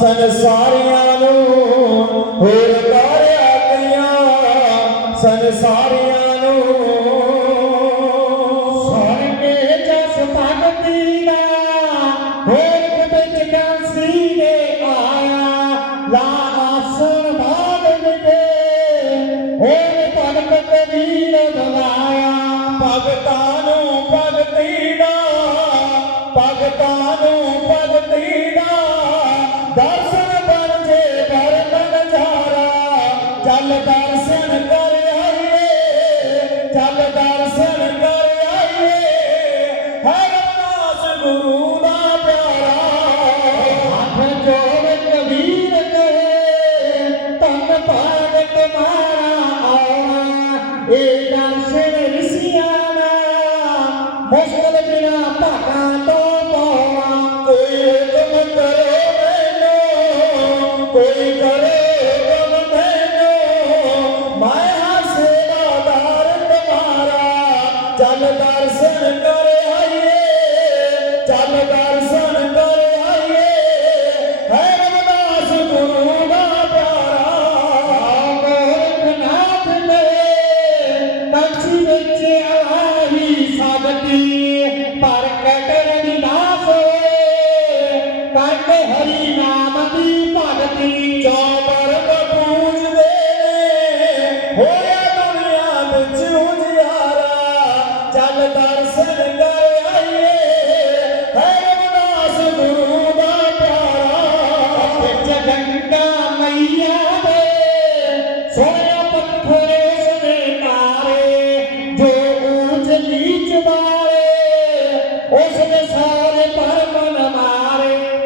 ਸੰਸਾਰੀਆਂ ਨੂੰ, ਹੋਰ ਤਾਰਿਆ ਗਈਆਂ ਸੰਸਾਰੀਆਂ ਨੂੰ। ਸੋਰਗੇ ਜਸ ਭਗਤੀ ਦਾ ਹੋਰ ਵਿੱਚ ਕਾਂਸੀ ਦੇ ਆਇਆ ਲਾ ਆਸਣ ਬਾਦ ਵਿਕੇ ਹੋਰ ਭਗਤ ਕਬੀਰ ਬਵਾਇਆ ਭਗਤਾਂ ਨੂੰ ਭਗਤੀ ਦਾ ਭਗਤਾਂ ਨੂੰ Mas ini lebih nak.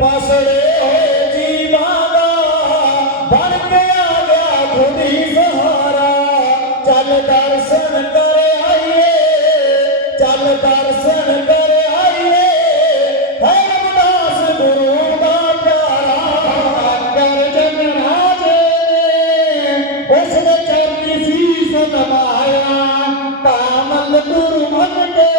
ਪਸੜੇ ਹੋਏ ਜੀਵਾਂ ਦਾ, ਬਣ ਕੇ ਆ ਗਿਆ ਖੁਦੀ ਸਹਾਰਾ। ਚੱਲ ਦਰਸ਼ਨ ਕਰ ਆਈਏ, ਚੱਲ ਦਰਸ਼ਨ ਕਰ ਆਈਏ। ਹੈ ਰਮਦਾਸ ਗੁਰੂ ਦਾ ਪਿਆਰਾ, ਕਰ ਜਗਰਾਜ ਨੇ। ਉਸਨੇ ਚਰਨੀ ਸੀਸ ਨਵਾਇਆ ਕਾਮਲ ਗੁਰੂ ਮਨ ਕੇ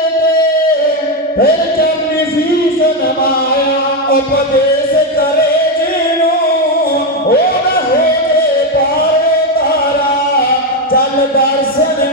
ਫਿਰ ਚਰਨੀ ਸੀ ਨਵਾਇਆ ਉਪਦੇਸ਼ ਕਰੇ ਜਿਹਨੂੰ ਉਹ ਨਾ ਪਾਰ ਤਾਰਾ। ਚੱਲ ਦਰਸ਼ਨ